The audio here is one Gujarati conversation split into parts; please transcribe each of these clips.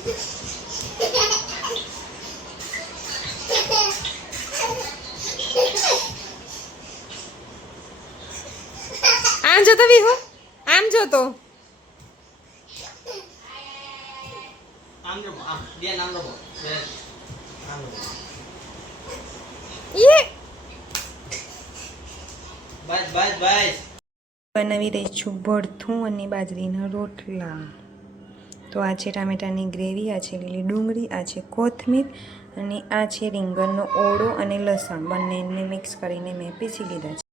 આમ જો તો વિહુ, આમ જો તો આમ જો આમ બે નામ લો બે આમ લો યે બસ બનાવી રહી છું ભરથું અને બાજરીના રોટલા. તો આ છે ટામેટાની ગ્રેવી, આ છે લીલી ડુંગળી, આ છે કોથમીર અને આ છે રીંગણનો ઓળો અને લસણ બંનેને મિક્સ કરીને મેં પીસી લીધા છે.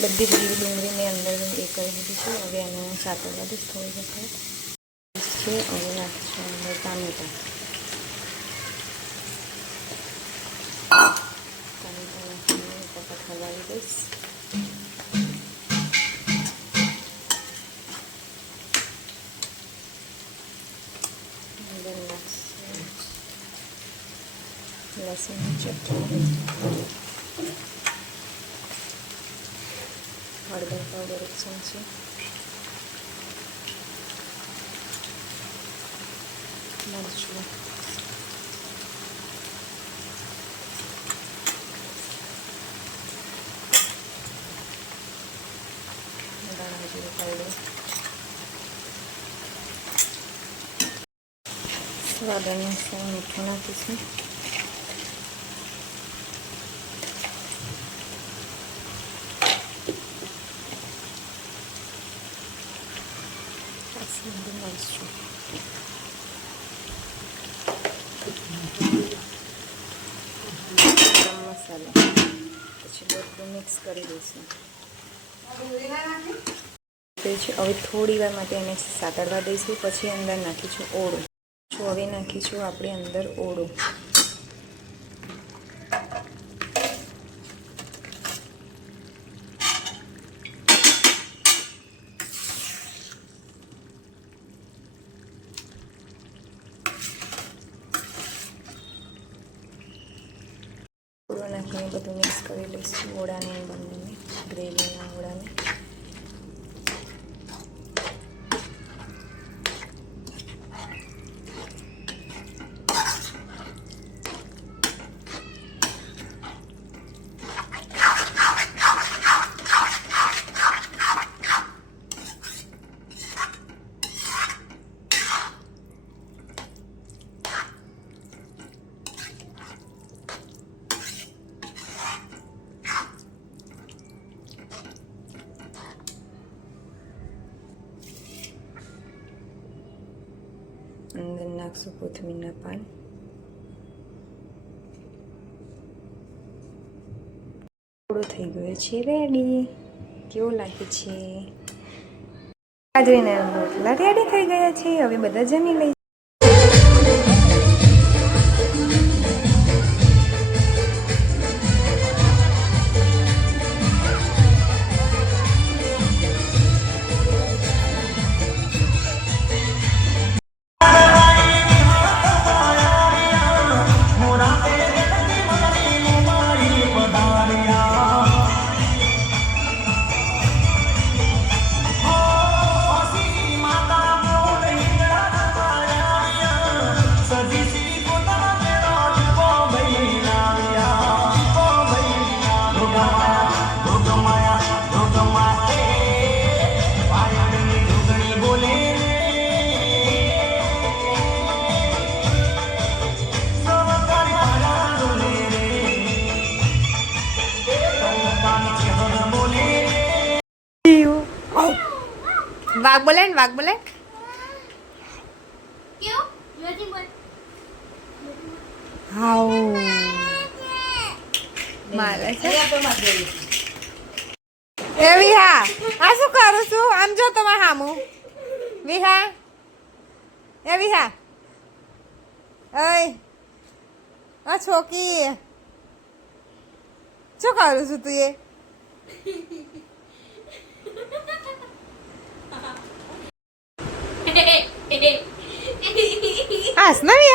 બધી લીલી ડુંગળીને અંદર એ કરી દીધી છે. હવે એને સાતળવા દઈશ થોડી વખત છે. હવે નાખીશું અંદર ટામેટા નાખીને એક વખત હલાવી દઈશ. અંદર નાખીશું લસણની ચટણી, હળદર પાવડર 1 ચમચી, મરચું, ધાણા જીરું પાવડર, સ્વાદ અનુસાર મીઠું નાખીશું. મરચું, ગરમ મસાલો, પછી બધું મિક્સ કરી દઈશું. હવે થોડી વાર માટે એને સાતળવા દઈશું. પછી અંદર નાખીશું ઓળો. હવે નાખીશું આપણે અંદર ઓળો. ઓળો નાખીને બધું મિક્સ કરી લઈશું. ઓળાને બંનેને, ગ્રેવીના ઓળાને. અંદર નાખશું કોથમીરના પાન. ઓળો થઈ ગયો છે રેડી. કેવો લાગે છે? બાજરીના રોટલા રેડી થઈ ગયા છે. હવે બધા જમી લઈએ. વાઘ બોલે ને, વાઘ બોલે. હાઉ મારે છે અહીંયા તો માં દેવી એ વિહા આ શું કરું છું આમ જો તમારે હામું વિહા એ વિહા ઓય આ છોકી શું કરું છું તું એ હાસ ના